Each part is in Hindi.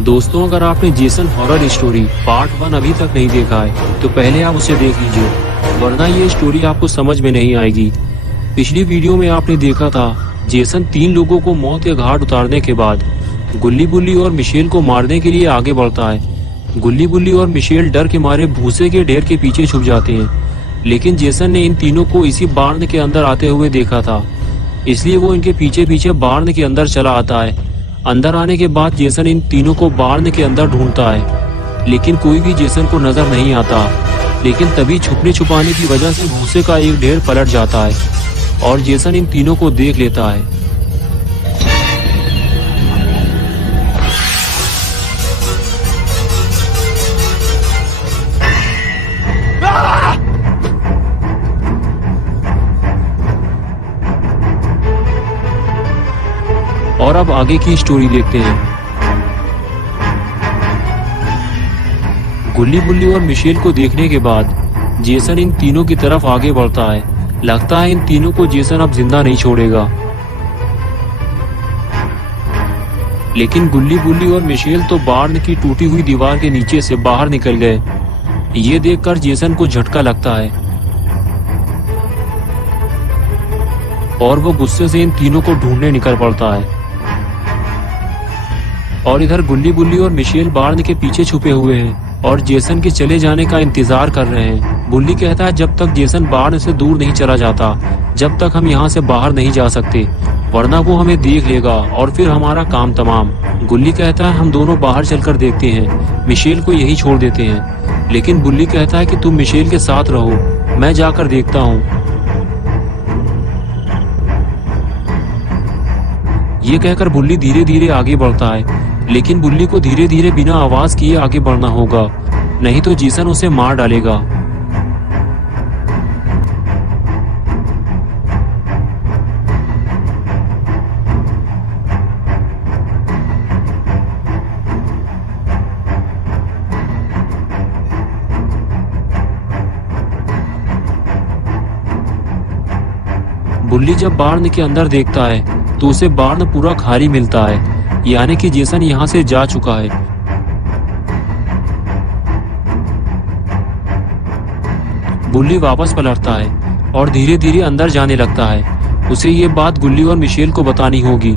दोस्तों, अगर आपने जेसन हॉरर स्टोरी पार्ट 1 अभी तक नहीं देखा है तो पहले आप उसे देख लीजिए, वरना ये स्टोरी आपको समझ में नहीं आएगी। पिछली वीडियो में आपने देखा था जेसन 3 लोगों को मौत के घाट उतारने के बाद गुल्ली बुल्ली और मिशेल को मारने के लिए आगे बढ़ता है। गुल्ली बुल्ली और मिशेल डर के मारे भूसे के ढेर के पीछे छुप जाते हैं, लेकिन जेसन ने इन तीनों को इसी बार्न के अंदर आते हुए देखा था, इसलिए वो इनके पीछे पीछे बार्न के अंदर चला आता है। अंदर आने के बाद जेसन इन तीनों को बार्न के अंदर ढूंढता है, लेकिन कोई भी जेसन को नजर नहीं आता। लेकिन तभी छुपने छुपाने की वजह से भूसे का एक ढेर पलट जाता है और जेसन इन तीनों को देख लेता है। और अब आगे की स्टोरी देखते हैं। गुल्ली बुल्ली और मिशेल को देखने के बाद जेसन इन तीनों की तरफ आगे बढ़ता है। लगता है इन तीनों को जेसन अब जिंदा नहीं छोड़ेगा, लेकिन गुल्ली बुल्ली और मिशेल तो बार्न की टूटी हुई दीवार के नीचे से बाहर निकल गए। ये देखकर जेसन को झटका लगता है और वो गुस्से से इन तीनों को ढूंढने निकल पड़ता है। और इधर गुल्ली बुल्ली और मिशेल बार्न के पीछे छुपे हुए हैं और जेसन के चले जाने का इंतजार कर रहे हैं। बुल्ली कहता है जब तक जेसन बार्न से दूर नहीं चला जाता, जब तक हम यहाँ से बाहर नहीं जा सकते, वरना वो हमें देख लेगा और फिर हमारा काम तमाम। गुल्ली कहता है हम दोनों बाहर चलकर देखते हैं, मिशेल को यही छोड़ देते हैं। लेकिन बुल्ली कहता है कि तुम मिशेल के साथ रहो, मैं जाकर देखता हूँ। ये कहकर बुल्ली धीरे धीरे आगे बढ़ता है, लेकिन बुल्ली को धीरे धीरे बिना आवाज किए आगे बढ़ना होगा, नहीं तो जेसन उसे मार डालेगा। बुल्ली जब बार्न के अंदर देखता है तो उसे बार्न पूरा खाली मिलता है, यानी कि जेसन यहाँ से जा चुका है। बुल्ली वापस पलटता है और धीरे धीरे अंदर जाने लगता है। उसे ये बात गुल्ली और मिशेल को बतानी होगी।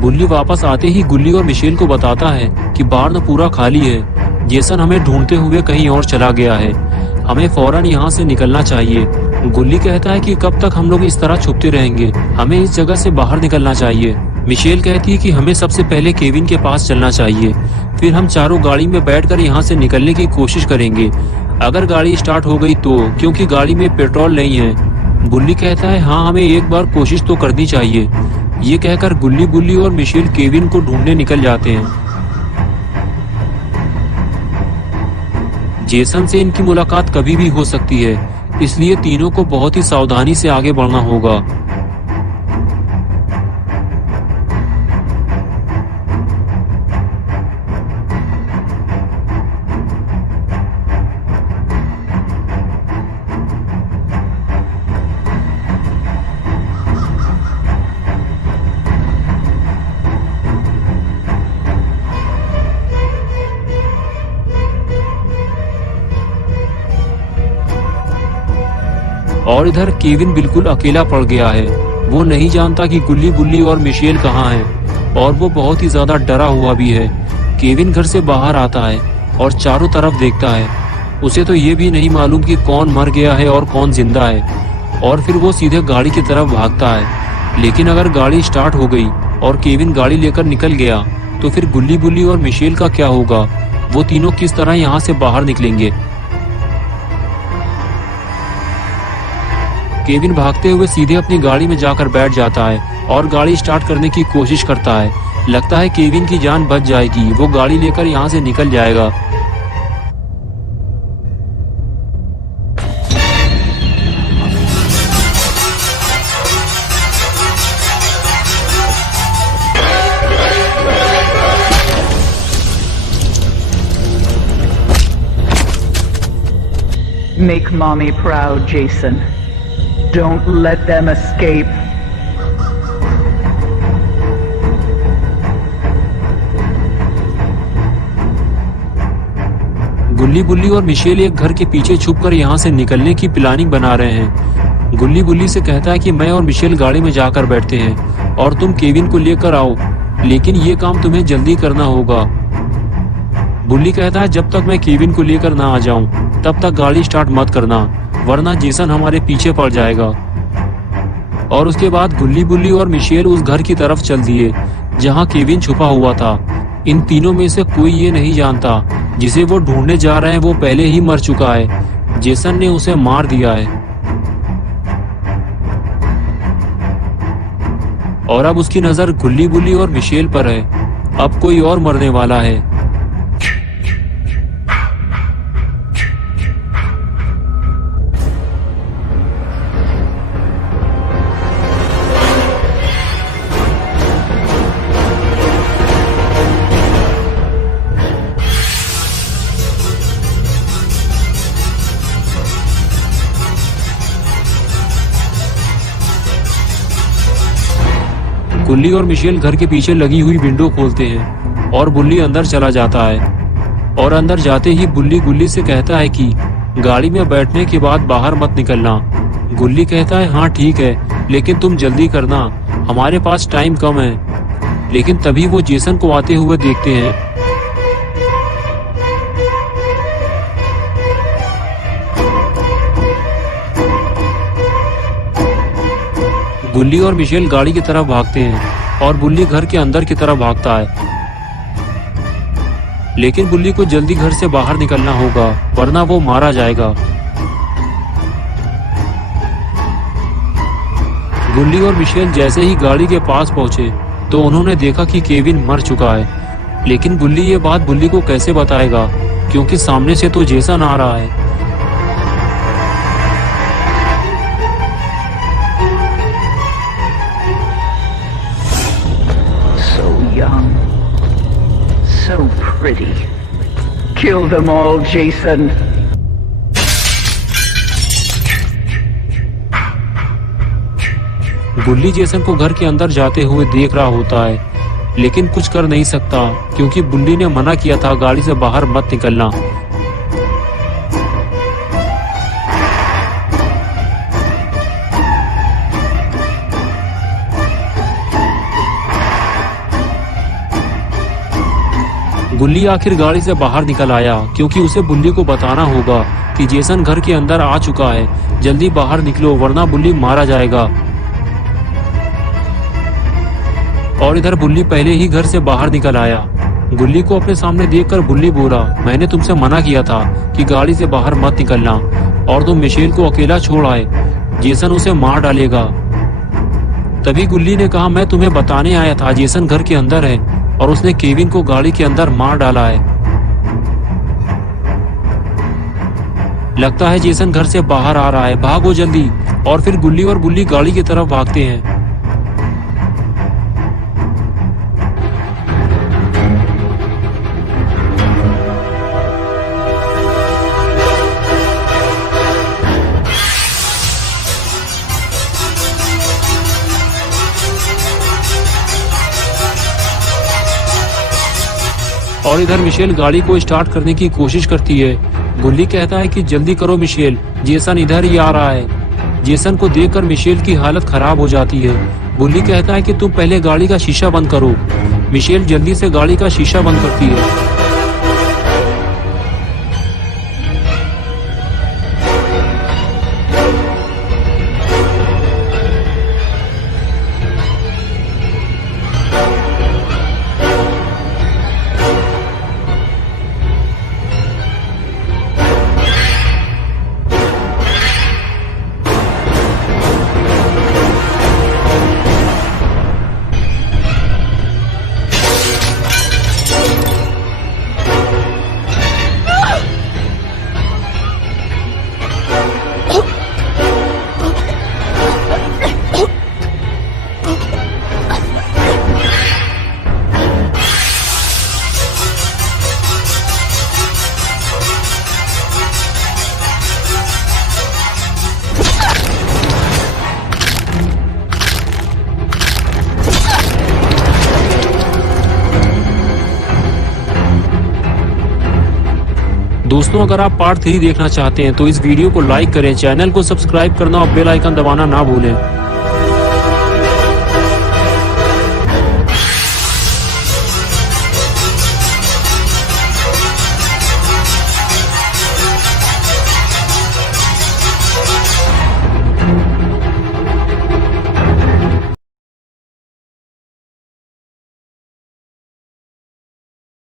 बुल्ली वापस आते ही गुल्ली और मिशेल को बताता है कि बार्न पूरा खाली है, जेसन हमें ढूंढते हुए कहीं और चला गया है, हमें फौरन यहाँ से निकलना चाहिए। गुल्ली कहता है कि कब तक हम लोग इस तरह छुपते रहेंगे, हमें इस जगह से बाहर निकलना चाहिए। मिशेल कहती है कि हमें सबसे पहले केविन के पास चलना चाहिए, फिर हम चारों गाड़ी में बैठकर यहाँ से निकलने की कोशिश करेंगे। अगर गाड़ी स्टार्ट हो गई तो, क्योंकि गाड़ी में पेट्रोल नहीं है। बुल्ली कहता है हाँ, हमें एक बार कोशिश तो करनी चाहिए। ये कहकर गुल्ली बुल्ली और मिशेल केविन को ढूंढने निकल जाते हैं। जेसन से इनकी मुलाकात कभी भी हो सकती है, इसलिए तीनों को बहुत ही सावधानी से आगे बढ़ना होगा। और इधर केविन बिल्कुल अकेला पड़ गया है। वो नहीं जानता कि गुल्ली बुल्ली और मिशेल कहाँ हैं, और वो बहुत ही ज्यादा डरा हुआ भी है। केविन घर से बाहर आता है और चारों तरफ देखता है। उसे तो ये भी नहीं मालूम कि कौन मर गया है और कौन जिंदा है, और फिर वो सीधे गाड़ी की तरफ भागता है। लेकिन अगर गाड़ी स्टार्ट हो गई और केविन गाड़ी लेकर निकल गया तो फिर गुल्ली बुल्ली और मिशेल का क्या होगा? वो तीनों किस तरह यहाँ से बाहर निकलेंगे? केविन भागते हुए सीधे अपनी गाड़ी में जाकर बैठ जाता है और गाड़ी स्टार्ट करने की कोशिश करता है। लगता है केविन की जान बच जाएगी, वो गाड़ी लेकर यहाँ से निकल जाएगा। Make mommy proud, Jason. Don't let them escape. गुल्ली बुल्ली और मिशेल एक घर के पीछे छुपकर यहाँ से निकलने की प्लानिंग बना रहे हैं। गुल्ली बुल्ली से कहता है कि मैं और मिशेल गाड़ी में जाकर बैठते हैं और तुम केविन को लेकर आओ, लेकिन ये काम तुम्हें जल्दी करना होगा। बुल्ली कहता है जब तक मैं केविन को लेकर ना आ जाऊं तब तक गाड़ी स्टार्ट मत करना, वरना जेसन हमारे पीछे पड़ जाएगा। और उसके बाद गुल्ली बुल्ली और मिशेल उस घर की तरफ चल दिए जहां केविन छुपा हुआ था। इन तीनों में से कोई ये नहीं जानता जिसे वो ढूंढने जा रहे हैं वो पहले ही मर चुका है। जेसन ने उसे मार दिया है और अब उसकी नजर गुल्ली बुल्ली और मिशेल पर है। अब कोई और मरने वाला है। गुल्ली और मिशेल घर के पीछे लगी हुई विंडो खोलते हैं और बुल्ली अंदर चला जाता है। और अंदर जाते ही बुल्ली गुल्ली से कहता है कि गाड़ी में बैठने के बाद बाहर मत निकलना। गुल्ली कहता है हाँ ठीक है, लेकिन तुम जल्दी करना, हमारे पास टाइम कम है। लेकिन तभी वो जेसन को आते हुए देखते हैं। गुल्ली और मिशेल गाड़ी की तरफ भागते हैं और बुल्ली घर के अंदर की तरफ भागता है। लेकिन बुल्ली को जल्दी घर से बाहर निकलना होगा, वरना वो मारा जाएगा। गुल्ली और मिशेल जैसे ही गाड़ी के पास पहुंचे तो उन्होंने देखा कि केविन मर चुका है। लेकिन गुल्ली ये बात बुल्ली को कैसे बताएगा, क्योंकि सामने से तो जेसन आ रहा है। Young, so pretty. Kill them all, Jason. गुल्ली जेसन को घर के अंदर जाते हुए देख रहा होता है, लेकिन कुछ कर नहीं सकता क्योंकि बुल्ली ने मना किया था गाड़ी से बाहर मत निकलना। गुल्ली आखिर गाड़ी से बाहर निकल आया क्योंकि उसे बुल्ली को बताना होगा कि जेसन घर के अंदर आ चुका है। जल्दी बाहर निकलो वरना बुल्ली मारा जाएगा। और इधर बुल्ली पहले ही घर से बाहर निकल आया। गुल्ली को अपने सामने देखकर बुल्ली बोला, मैंने तुमसे मना किया था कि गाड़ी से बाहर मत निकलना और तुम मिशेल को अकेला छोड़ आए, जेसन उसे मार डालेगा। तभी गुल्ली ने कहा, मैं तुम्हें बताने आया था जेसन घर के अंदर है और उसने केविन को गाड़ी के अंदर मार डाला है। लगता है जेसन घर से बाहर आ रहा है, भागो जल्दी। और फिर गुल्ली और बुल्ली गाड़ी की तरफ भागते हैं। और इधर मिशेल गाड़ी को स्टार्ट करने की कोशिश करती है। गुल्ली कहता है कि जल्दी करो मिशेल, जेसन इधर ही आ रहा है। जेसन को देखकर मिशेल की हालत खराब हो जाती है। गुल्ली कहता है कि तुम पहले गाड़ी का शीशा बंद करो। मिशेल जल्दी से गाड़ी का शीशा बंद करती है। दोस्तों अगर आप पार्ट 3 देखना चाहते हैं तो इस वीडियो को लाइक करें, चैनल को सब्सक्राइब करना और बेल आइकन दबाना ना भूलें।